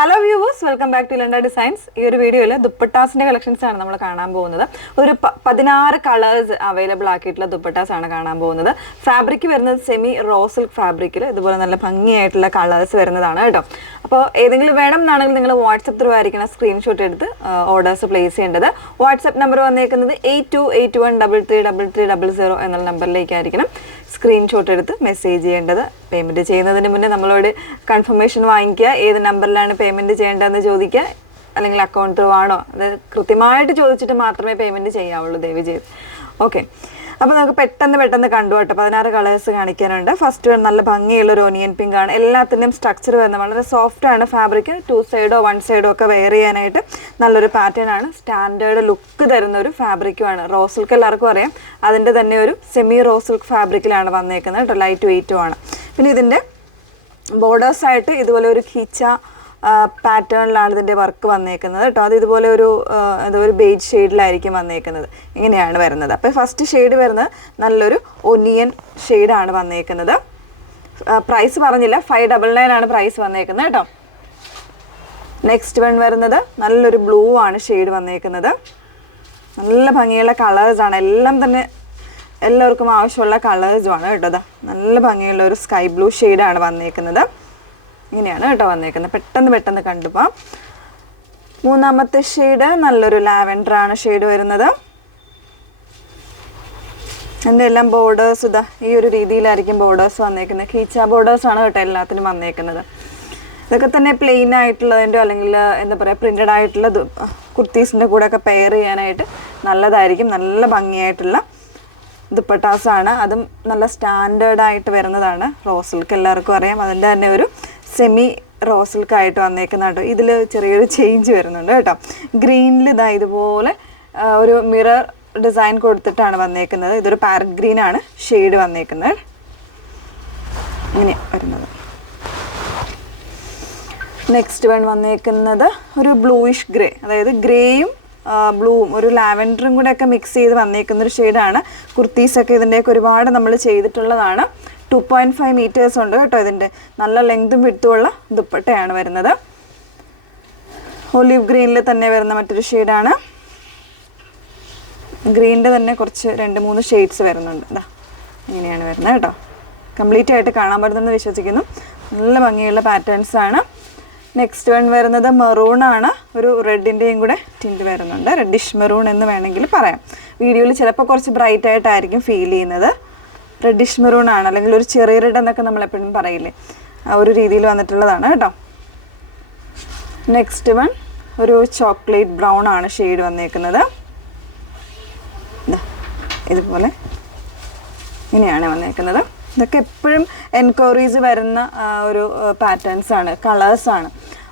Hello viewers, welcome back to ലണ്ട designs. ഈ ഒരു വീഡിയോയിൽ ദുപ്പട്ടാസിന്റെ കളക്ഷൻസ് ആണ് നമ്മൾ കാണാൻ പോകുന്നത്. ഒരു 16 കളേഴ്സ് അവൈലബിൾ ആക്കിയിട്ടുള്ള ദുപ്പട്ടാസ് ആണ് കാണാൻ പോകുന്നത്. ഫാബ്രിക് വരുന്നത് സെമി റോ സിൽക്ക് ഫാബ്രിക്കിൽ ഇതുപോലെ നല്ല ഭംഗിയായിട്ടുള്ള കളേഴ്സ് വരുന്നതാണ് കേട്ടോ. അപ്പോൾ ഏതെങ്കിലും വേണം എന്നാണെങ്കിൽ നിങ്ങൾ വാട്സപ്പ് ത്രൂ ആയിരിക്കണം സ്ക്രീൻഷോട്ട് എടുത്ത് ഓർഡേഴ്സ് പ്ലേസ് ചെയ്യേണ്ടത്. വാട്സപ്പ് നമ്പർ വന്നേക്കുന്നത് 8281333300 എന്നുള്ള നമ്പറിലേക്കായിരിക്കണം സ്ക്രീൻഷോട്ട് എടുത്ത് മെസ്സേജ് ചെയ്യേണ്ടത്. പേയ്മെൻറ്റ് ചെയ്യുന്നതിന് മുന്നേ നമ്മളോട് കൺഫർമേഷൻ വാങ്ങിക്കുക, ഏത് നമ്പറിലാണ് പേയ്മെൻറ്റ് ചെയ്യേണ്ടതെന്ന് ചോദിക്കുക, അല്ലെങ്കിൽ അക്കൗണ്ട് ത്രൂ ആണോ, അത് കൃത്യമായിട്ട് ചോദിച്ചിട്ട് മാത്രമേ പേയ്മെൻറ്റ് ചെയ്യാവുള്ളൂ ദയവ് ചെയ്ത്. ഓക്കെ, അപ്പോൾ നമുക്ക് പെട്ടെന്ന് കണ്ടു കേട്ടോ. 16 കളേഴ്സ് കാണിക്കാനുണ്ട്. ഫസ്റ്റ് നല്ല ഭംഗിയുള്ള ഒരു ഒനിയൻ പിങ്ക് ആണ്. എല്ലാത്തിൻ്റെയും സ്ട്രക്ചർ വരുന്നത് വളരെ സോഫ്റ്റ് ആണ്. ഫാബ്രിക് 2 സൈഡോ 1 സൈഡോ ഒക്കെ വെയർ ചെയ്യാനായിട്ട് നല്ലൊരു പാറ്റേൺ ആണ്. സ്റ്റാൻഡേർഡ് ലുക്ക് തരുന്ന ഒരു ഫാബ്രിക്കുമാണ്. റോ സിൽക്ക് എല്ലാവർക്കും അറിയാം, അതിൻ്റെ തന്നെ ഒരു സെമി റോ സിൽക്ക് ഫാബ്രിക്കിലാണ് വന്നേക്കുന്നത് കേട്ടോ. ലൈറ്റ് വെയ്റ്റും ആണ്. പിന്നെ ഇതിൻ്റെ ബോർഡേഴ്സായിട്ട് ഇതുപോലെ ഒരു ഖീച്ച പാറ്റേണിലാണ് ഇതിൻ്റെ വർക്ക് വന്നേക്കുന്നത് കേട്ടോ. അത് ഇതുപോലെ ഒരു ബേജ് ഷെയ്ഡിലായിരിക്കും വന്നേക്കുന്നത്. ഇങ്ങനെയാണ് വരുന്നത്. അപ്പോൾ ഫസ്റ്റ് ഷെയ്ഡ് വരുന്നത് നല്ലൊരു ഒനിയൻ ഷെയ്ഡാണ് വന്നേക്കുന്നത്. പ്രൈസ് പറഞ്ഞില്ല, 599 ആണ് പ്രൈസ് വന്നേക്കുന്നത് കേട്ടോ. നെക്സ്റ്റ് വൺ വരുന്നത് നല്ലൊരു ബ്ലൂ ആണ് ഷെയ്ഡ് വന്നേക്കുന്നത്. നല്ല ഭംഗിയുള്ള കളേഴ്സാണ്. എല്ലാം തന്നെ എല്ലാവർക്കും ആവശ്യമുള്ള കളേഴ്സുമാണ് കേട്ടോ. നല്ല ഭംഗിയുള്ള ഒരു സ്കൈ ബ്ലൂ ഷെയ്ഡാണ് വന്നേക്കുന്നത്. ഇങ്ങനെയാണ് കേട്ടോ വന്നേക്കുന്നത്. പെട്ടെന്ന് കണ്ടുപോകാം. മൂന്നാമത്തെ ഷെയ്ഡ് നല്ലൊരു ലാവൻഡർ ആണ് ഷെയ്ഡ് വരുന്നത്. എൻ്റെ എല്ലാം ബോർഡേഴ്സ് ഇതാ ഈ ഒരു രീതിയിലായിരിക്കും ബോർഡേഴ്സ് വന്നേക്കുന്നത്. ഖീച്ച ബോർഡേഴ്സ് ആണ് കേട്ടോ എല്ലാത്തിനും വന്നേക്കുന്നത്. ഇതൊക്കെ തന്നെ പ്ലെയിൻ ആയിട്ടുള്ളതിൻ്റെ അല്ലെങ്കിൽ എന്താ പറയുക പ്രിൻ്റഡ് ആയിട്ടുള്ള കുർത്തീസിൻ്റെ കൂടെ ഒക്കെ പെയർ ചെയ്യാനായിട്ട് നല്ലതായിരിക്കും. നല്ല ഭംഗിയായിട്ടുള്ള ദുപ്പട്ടാസാണ്. അതും നല്ല സ്റ്റാൻഡേർഡായിട്ട് വരുന്നതാണ്. റോ സിൽക്ക് എല്ലാവർക്കും അറിയാം, അതിൻ്റെ തന്നെ ഒരു സെമി റോ സിൽക്ക് ആയിട്ട് വന്നേക്കുന്ന കേട്ടോ. ഇതിൽ ചെറിയൊരു ചേഞ്ച് വരുന്നുണ്ട് കേട്ടോ. ഗ്രീനിൽ ഇതാ ഇതുപോലെ ഒരു മിറർ ഡിസൈൻ കൊടുത്തിട്ടാണ് വന്നേക്കുന്നത്. ഇതൊരു പാരറ്റ് ഗ്രീൻ ആണ് ഷെയ്ഡ് വന്നേക്കുന്നത്. ഇങ്ങനെ വരുന്നത്. നെക്സ്റ്റ് വൺ വന്നേക്കുന്നത് ഒരു ബ്ലൂയിഷ് ഗ്രേ, അതായത് ഗ്രേയും ബ്ലൂവും ഒരു ലാവൻഡറും കൂടെ ഒക്കെ മിക്സ് ചെയ്ത് വന്നേക്കുന്നൊരു ഷെയ്ഡാണ്. കുർത്തീസൊക്കെ ഇതിൻ്റെയൊക്കെ ഒരുപാട് നമ്മൾ ചെയ്തിട്ടുള്ളതാണ്. 2.5 മീറ്റേഴ്സ് ഉണ്ട് കേട്ടോ. ഇതിൻ്റെ നല്ല ലെങ്തും വിട്ടുമുള്ള ദുപ്പട്ടയാണ് വരുന്നത്. ഒലിവ് ഗ്രീനിൽ തന്നെ വരുന്ന മറ്റൊരു ഷെയ്ഡാണ്. ഗ്രീനിൻ്റെ തന്നെ കുറച്ച് 2-3 ഷെയ്ഡ്സ് വരുന്നുണ്ട്. ഇതാ ഇങ്ങനെയാണ് വരുന്നത് കേട്ടോ. കംപ്ലീറ്റ് ആയിട്ട് കാണാൻ പറ്റുന്നെന്ന് വിശ്വസിക്കുന്നു. നല്ല ഭംഗിയുള്ള പാറ്റേൺസാണ്. നെക്സ്റ്റ് വൺ വരുന്നത് മെറൂൺ ആണ്. ഒരു റെഡിൻ്റെയും കൂടെ ടിൻറ്റ് വരുന്നുണ്ട്. റെഡിഷ് മെറൂൺ എന്ന് വേണമെങ്കിൽ പറയാം. വീഡിയോയിൽ ചിലപ്പോൾ കുറച്ച് ബ്രൈറ്റ് ആയിട്ടായിരിക്കും ഫീൽ ചെയ്യുന്നത്. റെഡിഷ് മെറൂൺ ആണ്, അല്ലെങ്കിൽ ഒരു ചെറിയ റെഡ് എന്നൊക്കെ നമ്മളെപ്പോഴും പറയില്ലേ, ആ ഒരു രീതിയിൽ വന്നിട്ടുള്ളതാണ് കേട്ടോ. നെക്സ്റ്റ് വൺ ഒരു ചോക്ലേറ്റ് ബ്രൗൺ ആണ് ഷെയ്ഡ് വന്നേക്കുന്നത്. ഇതുപോലെ ഇങ്ങനെയാണ് വന്നേക്കുന്നത്. ഇതൊക്കെ എപ്പോഴും എൻക്വയറീസ് വരുന്ന ഒരു പാറ്റേൺസ് ആണ്, കളേഴ്സാണ്.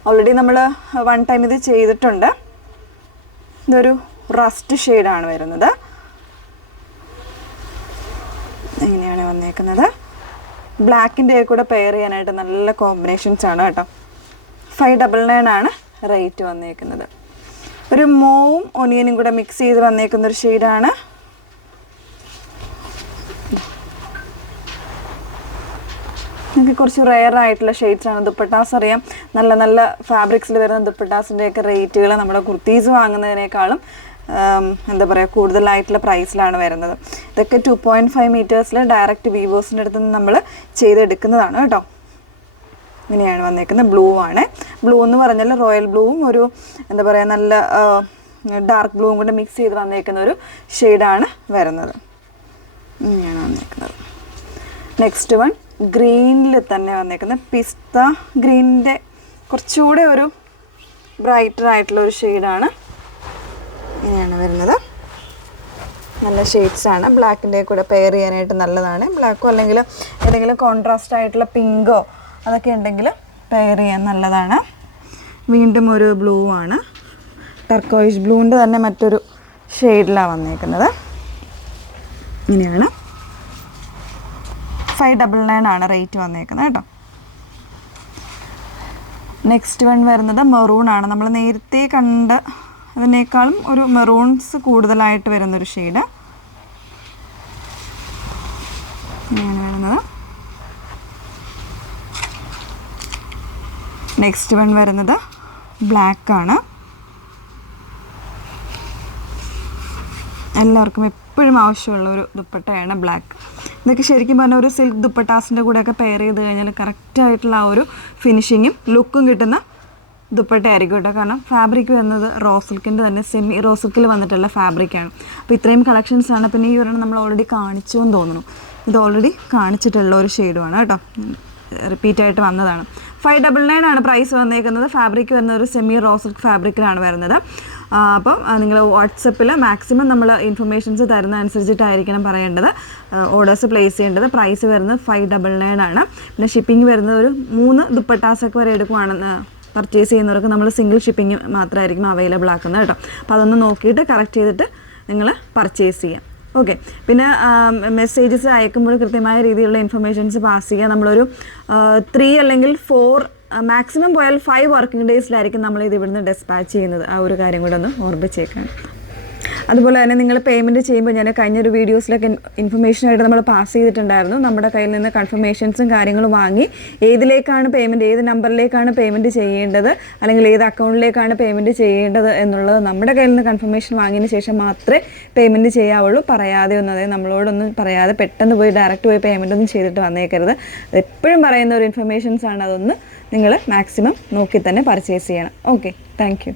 ഓൾറെഡി നമ്മൾ 1 ടൈം ഇത് ചെയ്തിട്ടുണ്ട്. ഇതൊരു റസ്റ്റ് ഷെയ്ഡാണ് വരുന്നത്. ഇങ്ങനെയാണ് വന്നേക്കുന്നത്. ബ്ലാക്കിൻ്റെ കൂടെ പെയർ ചെയ്യാനായിട്ട് നല്ല കോമ്പിനേഷൻസ് ആണ് കേട്ടോ. 599 ആണ് റേറ്റ് വന്നേക്കുന്നത്. ഒരു മോവും ഒനിയനും കൂടെ മിക്സ് ചെയ്ത് വന്നേക്കുന്നൊരു ഷെയ്ഡാണ്. എനിക്ക് കുറച്ച് റെയർ ആയിട്ടുള്ള ഷെയ്ഡ്സാണ്. ദുപ്പട്ടാസ് അറിയാം, നല്ല നല്ല ഫാബ്രിക്സിൽ വരുന്ന ദുപ്പട്ടാസിൻ്റെയൊക്കെ റേറ്റുകൾ നമ്മുടെ കുർത്തീസ് വാങ്ങുന്നതിനേക്കാളും എന്താ പറയുക കൂടുതലായിട്ടുള്ള പ്രൈസിലാണ് വരുന്നത്. ഇതൊക്കെ 2.5 മീറ്റേഴ്സിൽ ഡയറക്റ്റ് വീവേഴ്സിൻ്റെ അടുത്ത് നിന്ന് നമ്മൾ ചെയ്തെടുക്കുന്നതാണ് കേട്ടോ. ഇങ്ങനെയാണ് വന്നേക്കുന്നത്. ബ്ലൂ ആണ്. ബ്ലൂ എന്ന് പറഞ്ഞാൽ റോയൽ ബ്ലൂവും ഒരു എന്താ പറയുക നല്ല ഡാർക്ക് ബ്ലൂവും കൂടെ മിക്സ് ചെയ്ത് വന്നേക്കുന്ന ഒരു ഷെയ്ഡാണ് വരുന്നത്. ഇങ്ങനെയാണ് വന്നേക്കുന്നത്. നെക്സ്റ്റ് വൺ ഗ്രീനിൽ തന്നെ വന്നേക്കുന്ന പിസ്ത ഗ്രീനിൻ്റെ കുറച്ചുകൂടെ ഒരു ബ്രൈറ്റർ ആയിട്ടുള്ള ഒരു ഷെയ്ഡാണ്. ഇങ്ങനെയാണ് വരുന്നത്. നല്ല ഷെയ്ഡ്സാണ്. ബ്ലാക്കിൻ്റെ കൂടെ പെയർ ചെയ്യാനായിട്ട് നല്ലതാണ്. ബ്ലാക്കോ അല്ലെങ്കിൽ ഏതെങ്കിലും കോൺട്രാസ്റ്റ് ആയിട്ടുള്ള പിങ്കോ അതൊക്കെ ഉണ്ടെങ്കിൽ പെയർ ചെയ്യാൻ നല്ലതാണ്. വീണ്ടും ഒരു ബ്ലൂ ആണ്. ടർക്കോയിഷ് ബ്ലൂവിൻ്റെ തന്നെ മറ്റൊരു ഷെയ്ഡിലാണ് വന്നേക്കുന്നത്. ഇങ്ങനെയാണ്. 599 ആണ് റേറ്റ് വന്നേക്കുന്നത് കേട്ടോ. നെക്സ്റ്റ് വൺ വരുന്നത് മെറൂൺ ആണ്. നമ്മൾ നേരത്തെ കണ്ട അതിനേക്കാളും ഒരു മെറൂൺസ് കൂടുതലായിട്ട് വരുന്നൊരു ഷെയ്ഡ്. ഇങ്ങനെയാണ് വരുന്നത്. നെക്സ്റ്റ് വൺ വരുന്നത് ബ്ലാക്കാണ്. എല്ലാവർക്കും എപ്പോഴും ആവശ്യമുള്ള ഒരു ദുപ്പട്ടയാണ് ബ്ലാക്ക്. ഇതൊക്കെ ശരിക്കും പറഞ്ഞാൽ ഒരു സിൽക്ക് ദുപ്പട്ടാസിൻ്റെ കൂടെയൊക്കെ പെയർ ചെയ്ത് കഴിഞ്ഞാൽ കറക്റ്റായിട്ടുള്ള ആ ഒരു ഫിനിഷിങ്ങും ലുക്കും കിട്ടുന്ന ദുപ്പട്ടയായിരിക്കും കേട്ടോ. കാരണം ഫാബ്രിക് വരുന്നത് റോ സിൽക്കിൻ്റെ തന്നെ സെമി റോ സിൽക്കിൽ വന്നിട്ടുള്ള ഫാബ്രിക്കാണ്. അപ്പോൾ ഇത്രയും കളക്ഷൻസാണ്. പിന്നെ ഈ ഒരെണ്ണം നമ്മൾ ഓൾറെഡി കാണിച്ചു എന്ന് തോന്നുന്നു. ഇത് ഓൾറെഡി കാണിച്ചിട്ടുള്ള ഒരു ഷെയ്ഡുമാണ് കേട്ടോ, റിപ്പീറ്റായിട്ട് വന്നതാണ്. 599 ആണ് പ്രൈസ് വന്നേക്കുന്നത്. ഫാബ്രിക് വരുന്നത് ഒരു സെമി റോ സിൽക്ക് ഫാബ്രിക്കിലാണ് വരുന്നത്. അപ്പം നിങ്ങൾ വാട്സപ്പിൽ മാക്സിമം നമ്മൾ ഇൻഫർമേഷൻസ് തരുന്ന അനുസരിച്ചിട്ടായിരിക്കണം പറയേണ്ടത്, ഓർഡേഴ്സ് പ്ലേസ് ചെയ്യേണ്ടത്. പ്രൈസ് വരുന്നത് 599 ആണ്. പിന്നെ ഷിപ്പിംഗ് വരുന്നത് ഒരു 3 ദുപ്പട്ടാസൊക്കെ വരെ എടുക്കുവാണെന്ന് പർച്ചേസ് ചെയ്യുന്നവർക്ക് നമ്മൾ സിംഗിൾ ഷിപ്പിംഗ് മാത്രമായിരിക്കും അവൈലബിൾ ആക്കുന്നത് കേട്ടോ. അപ്പോൾ അതൊന്ന് നോക്കിയിട്ട് കറക്റ്റ് ചെയ്തിട്ട് നിങ്ങൾ പർച്ചേസ് ചെയ്യാം. ഓക്കെ. പിന്നെ മെസ്സേജസ് അയക്കുമ്പോൾ കൃത്യമായ രീതിയിലുള്ള ഇൻഫർമേഷൻസ് പാസ് ചെയ്യുക. നമ്മളൊരു 3 അല്ലെങ്കിൽ 4 മാക്സിമം പോയാൽ 5 വർക്കിംഗ് ഡേയ്സിലായിരിക്കും നമ്മളിത് ഇവിടുന്ന് ഡെസ്പാച്ച് ചെയ്യുന്നത്. ആ ഒരു കാര്യം കൂടെ ഒന്ന് ഓർമ്മിച്ചേക്കാം. അതുപോലെ തന്നെ നിങ്ങൾ പേയ്മെൻറ്റ് ചെയ്യുമ്പോൾ ഞാൻ കഴിഞ്ഞൊരു വീഡിയോസിലൊക്കെ ഇൻഫർമേഷനായിട്ട് നമ്മൾ പാസ് ചെയ്തിട്ടുണ്ടായിരുന്നു. നമ്മുടെ കയ്യിൽ നിന്ന് കൺഫർമേഷൻസും കാര്യങ്ങളും വാങ്ങി ഏതിലേക്കാണ് പേയ്മെൻറ്റ്, ഏത് നമ്പറിലേക്കാണ് പേയ്മെൻറ്റ് ചെയ്യേണ്ടത്, അല്ലെങ്കിൽ ഏത് അക്കൗണ്ടിലേക്കാണ് പേയ്മെൻറ്റ് ചെയ്യേണ്ടത് എന്നുള്ളത് നമ്മുടെ കയ്യിൽ നിന്ന് കൺഫർമേഷൻ വാങ്ങിയതിന് ശേഷം മാത്രമേ പേയ്മെൻറ്റ് ചെയ്യാവുള്ളൂ. പറയാതെ ഒന്നും, അതായത് നമ്മളോടൊന്നും പറയാതെ പെട്ടെന്ന് പോയി ഡയറക്റ്റ് പോയി പേയ്മെൻ്റ് ഒന്നും ചെയ്തിട്ട് വന്നേക്കരുത്. എപ്പോഴും പറയുന്ന ഒരു ഇൻഫർമേഷൻസാണ്. അതൊന്ന് നിങ്ങൾ മാക്സിമം നോക്കി തന്നെ പർച്ചേസ് ചെയ്യണം. Okay, thank you.